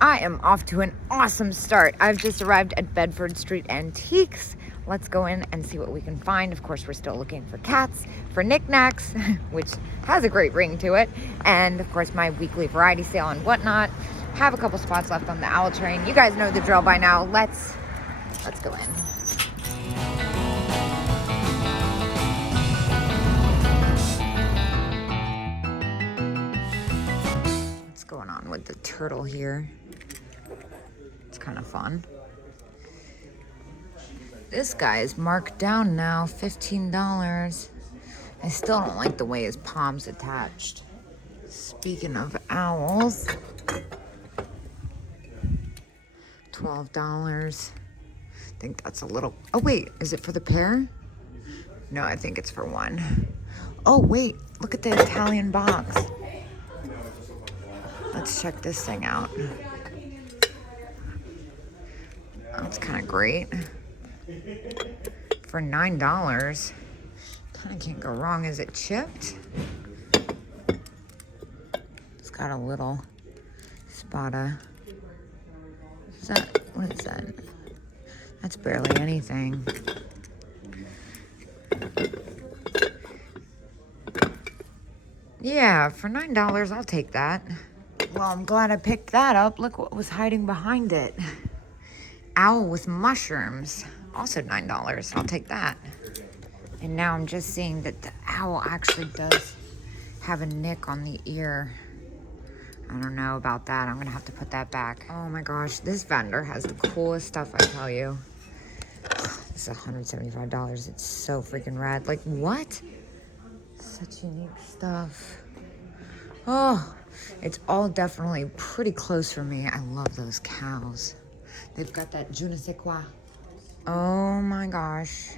I am off to an awesome start. I've just arrived at Bedford Street Antiques. Let's go in and see what we can find. Of course, we're still looking for cats, for knickknacks, which has a great ring to it, and of course my weekly variety sale and whatnot. Have a couple spots left on the owl train. You guys know the drill by now. Let's go in. What's going on with the turtle here? It's kind of fun. This guy is marked down now, $15. I still don't like the way his palm's attached. Speaking of owls, $12. I think that's a little, oh wait, is it for the pair? No, I think it's for one. Oh wait, look at the Italian box. Let's check this thing out. That's kind of great. For $9, kind of can't go wrong. Is it chipped? It's got a little spot of, what is that? That's barely anything. Yeah, for $9, I'll take that. Well, I'm glad I picked that up. Look what was hiding behind it. Owl with mushrooms, also $9. I'll take that. And now I'm just seeing that the owl actually does have a nick on the ear. I don't know about that. I'm gonna have to put that back. Oh my gosh, this vendor has the coolest stuff, I tell you. This is $175. It's so freaking rad. Like, what? Such unique stuff. Oh, it's all definitely pretty close for me. I love those cows. They've got that je ne sais quoi. Oh my gosh.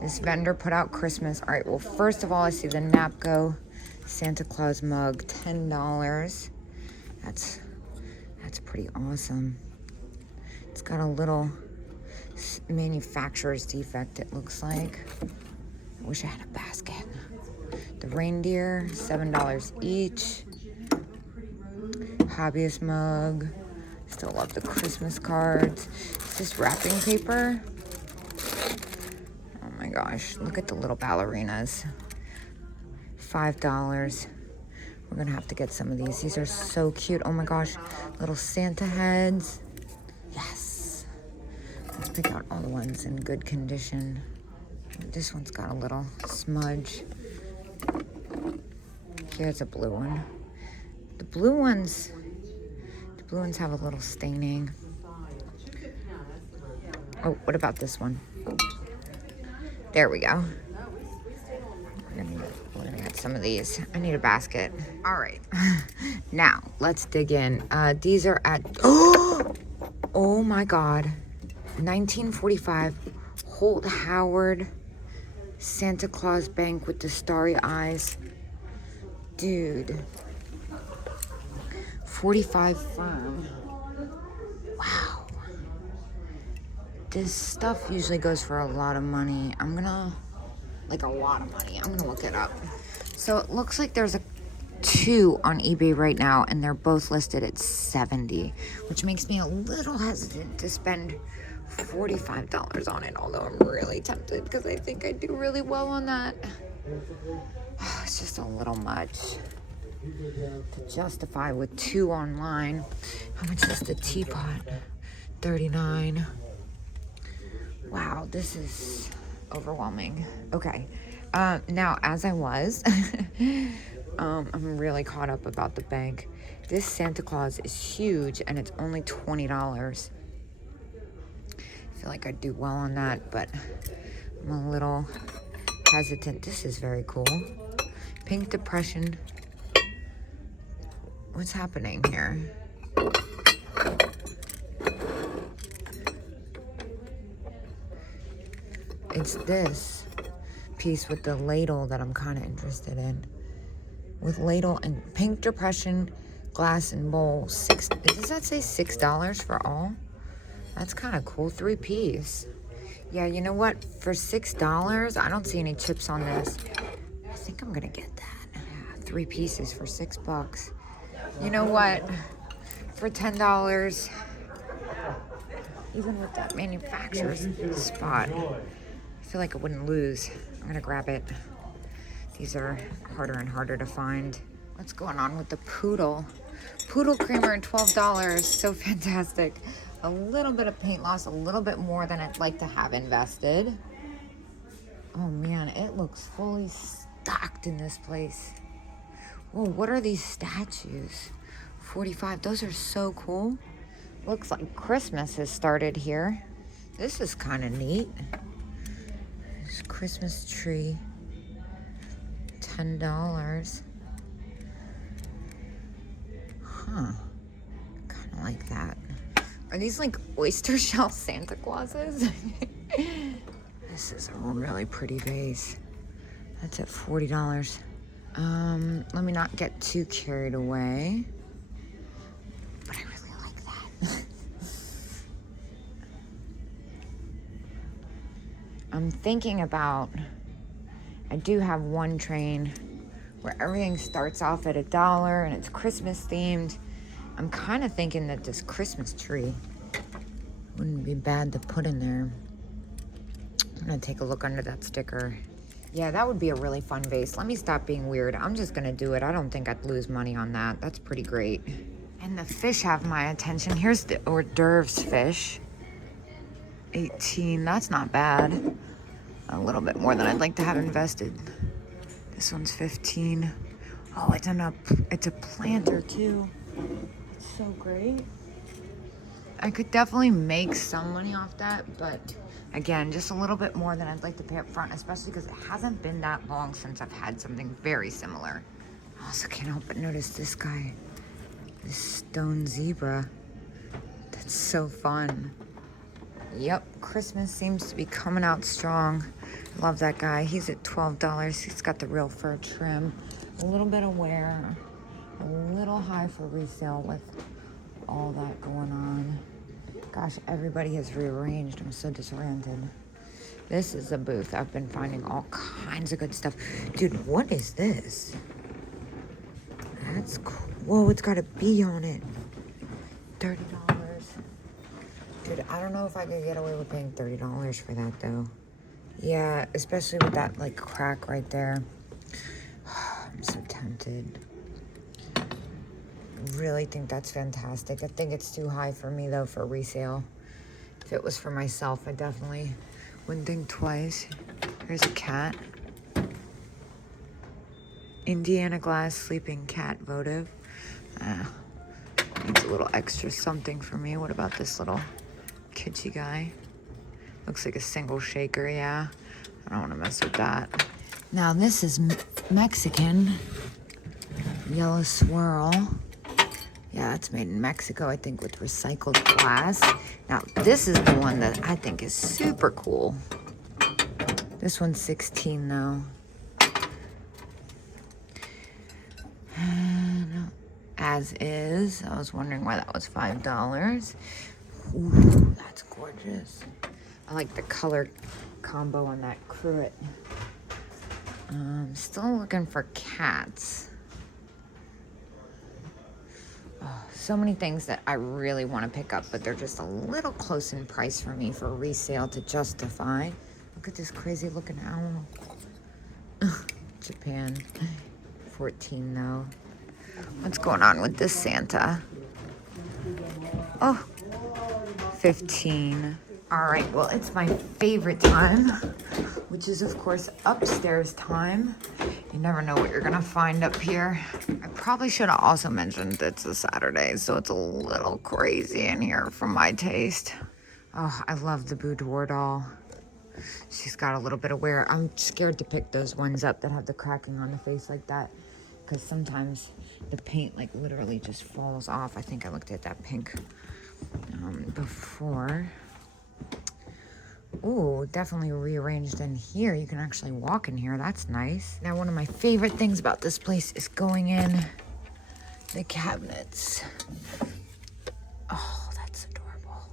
This vendor put out Christmas. All right, well, first of all, I see the Napco Santa Claus mug, $10. That's pretty awesome. It's got a little manufacturer's defect, it looks like. I wish I had a basket. The reindeer, $7 each. Hobbyist mug. Still love the Christmas cards. Is this wrapping paper? Oh my gosh, look at the little ballerinas. $5. We're gonna have to get some of these. These are so cute. Oh my gosh, little Santa heads. Yes. Let's pick out all the ones in good condition. This one's got a little smudge. Here's a blue one. The blue ones have a little staining. Oh, what about this one? There we go. We're gonna get some of these. I need a basket. All right. Now, let's dig in. These are at, oh my God. 1945 Holt Howard Santa Claus bank with the starry eyes. Dude. 45 firm. Wow. This stuff usually goes for a lot of money. Like a lot of money. I'm gonna look it up. So it looks like there's two on eBay right now, and they're both listed at $70, which makes me a little hesitant to spend $45 on it, although I'm really tempted because I think I do really well on that. It's just a little much to justify with two online. How much is the teapot? $39. Wow, this is overwhelming. Okay, now as I was, I'm really caught up about the bank. This Santa Claus is huge and it's only $20. I feel like I'd do well on that, but I'm a little hesitant. This is very cool. Pink Depression. What's happening here? It's this piece with the ladle that I'm kind of interested in. With ladle and Pink Depression, glass and bowl. Does that say $6 for all? That's kind of cool. 3-piece. Yeah, you know what? For $6, I don't see any chips on this. I think I'm gonna get that. Yeah, 3 pieces for $6. You know what? for $10. Even with that manufacturer's spot, I feel like I wouldn't lose. I'm gonna grab it. These are harder and harder to find. What's going on with the poodle? Poodle creamer at $12, so fantastic. A little bit of paint loss, a little bit more than I'd like to have invested. Oh man, it looks fully stocked in this place. Whoa, what are these statues? 45, those are so cool. Looks like Christmas has started here. This is kind of neat. There's a Christmas tree, $10. Huh, kind of like that. Are these like oyster shell Santa Clauses? This is a really pretty vase. That's at $40. Let me not get too carried away. But I really like that. I'm thinking about, I do have one train where everything starts off at $1 and it's Christmas themed. I'm kind of thinking that this Christmas tree wouldn't be bad to put in there. I'm gonna take a look under that sticker. Yeah, that would be a really fun vase. Let me stop being weird. I'm just gonna do it. I don't think I'd lose money on that. That's pretty great. And the fish have my attention. Here's the hors d'oeuvres fish. 18, that's not bad. A little bit more than I'd like to have invested. This one's 15. Oh, it's a planter too. It's so great. I could definitely make some money off that, but again, just a little bit more than I'd like to pay up front, especially because it hasn't been that long since I've had something very similar. I also can't help but notice this guy, this stone zebra. That's so fun. Yep, Christmas seems to be coming out strong. Love that guy. He's at $12. He's got the real fur trim. A little bit of wear. A little high for resale with all that going on. Gosh, everybody has rearranged. I'm so disoriented. This is a booth. I've been finding all kinds of good stuff. Dude, what is this? That's cool. Whoa, it's got a bee on it. $30. Dude, I don't know if I could get away with paying $30 for that, though. Yeah, especially with that, like, crack right there. I'm so tempted. Really think that's fantastic. I think it's too high for me, though, for resale. If it was for myself, I definitely wouldn't think twice. Here's a cat. Indiana glass sleeping cat votive. Needs a little extra something for me. What about this little kitschy guy? Looks like a single shaker, yeah. I don't want to mess with that. Now this is Mexican. Yellow swirl. Yeah, it's made in Mexico, I think, with recycled glass. Now this is the one that I think is super cool. This one's 16 though. And as is. I was wondering why that was $5. Ooh, that's gorgeous. I like the color combo on that cruet. Still looking for cats. Oh, so many things that I really want to pick up, but they're just a little close in price for me for resale to justify. Look at this crazy looking owl. Japan. 14 though. What's going on with this Santa? Oh, 15. All right, well, it's my favorite time, which is, of course, upstairs time. You never know what you're gonna find up here. I probably should have also mentioned that it's a Saturday, so it's a little crazy in here for my taste. Oh, I love the boudoir doll. She's got a little bit of wear. I'm scared to pick those ones up that have the cracking on the face like that, because sometimes the paint, like, literally just falls off. I think I looked at that pink before. Ooh, definitely rearranged in here. You can actually walk in here. That's nice. Now, one of my favorite things about this place is going in the cabinets. Oh, that's adorable.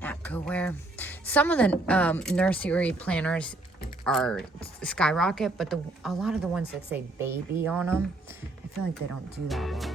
Napkoware. Some of the nursery planners are skyrocket, but a lot of the ones that say baby on them, I feel like they don't do that well.